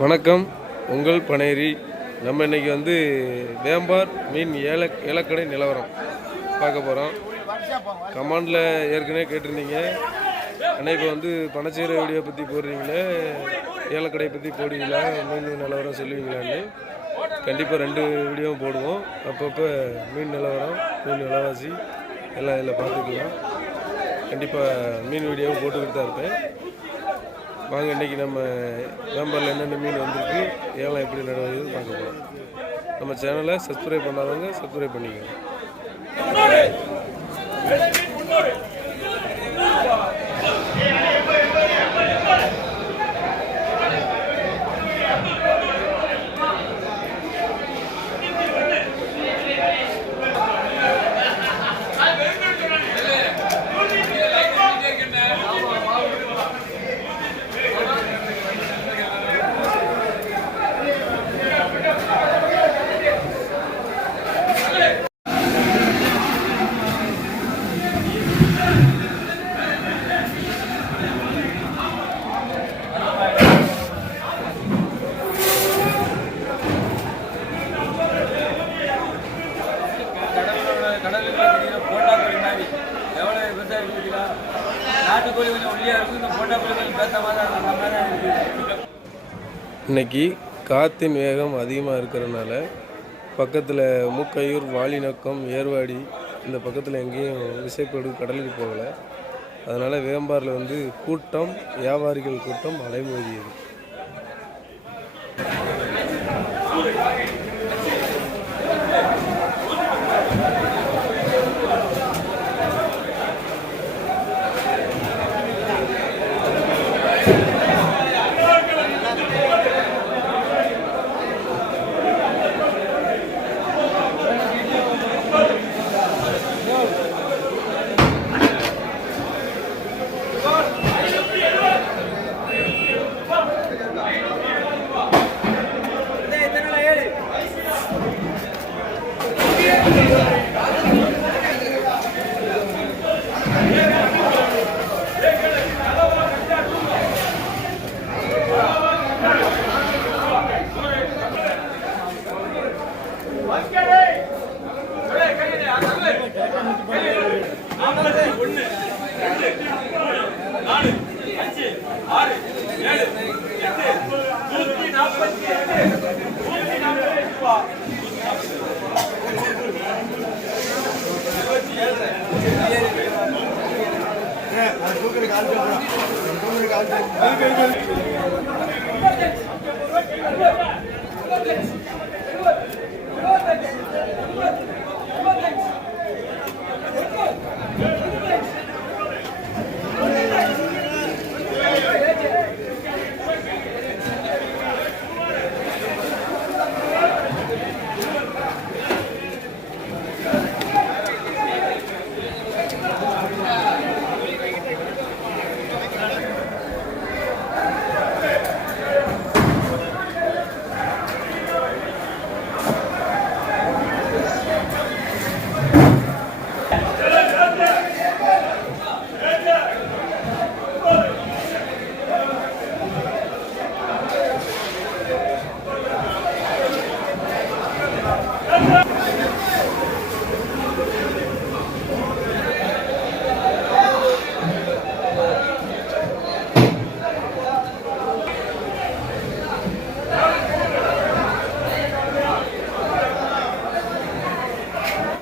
வணக்கம். உங்கள் பனேரி. நம்ம இன்னைக்கு வந்து வேம்பார் மீன் ஏல ஏலக்கடை நிலவரம் பார்க்க போகிறோம் கமாண்டில் ஏற்கனவே கேட்டிருந்தீங்க. ஆனால் இப்போ வந்து பணச்சீர வீடியோ பற்றி போடுறீங்களே ஏலக்கடை பற்றி போடுவீங்களா மீன் நிலவரம் சொல்லுவீங்களான்னு. கண்டிப்பாக ரெண்டு வீடியோவும் போடுவோம். அப்பப்போ மீன் நிலவரம் மீன் விலைவாசி எல்லாம் இதில் பார்த்துக்கலாம். கண்டிப்பாக மீன் வீடியோவும் போட்டுக்கிட்டு தான் இருப்பேன். வாங்க இன்னைக்கு நம்ம வேம்பரில் என்னென்ன மீன் வந்திருக்கு ஏலம் எப்படி நடவடிக்கை பார்க்க போகிறோம் நம்ம சேனலை சப்ஸ்கிரைப் பண்ணாதவங்க சப்ஸ்கிரைப் பண்ணிக்கோங்க. நாட்டுக்கோழி கொஞ்சம் ஒல்லியாக இருக்கும். இந்த கொஞ்சம் பேச மாதிரி இன்னைக்கு காற்றின் வேகம் அதிகமாக இருக்கிறனால பக்கத்தில் மூக்கையூர் வாலிநக்கம் ஏர்வாடி இந்த பக்கத்தில் எங்கேயும் விசைப்படு கடலுக்கு போகலை. அதனால் வேம்பாரில் வந்து கூட்டம் வியாபாரிகள் கூட்டம் அலைமோதியது. Yeah. கால் போடுறோம் தூக்குற கால்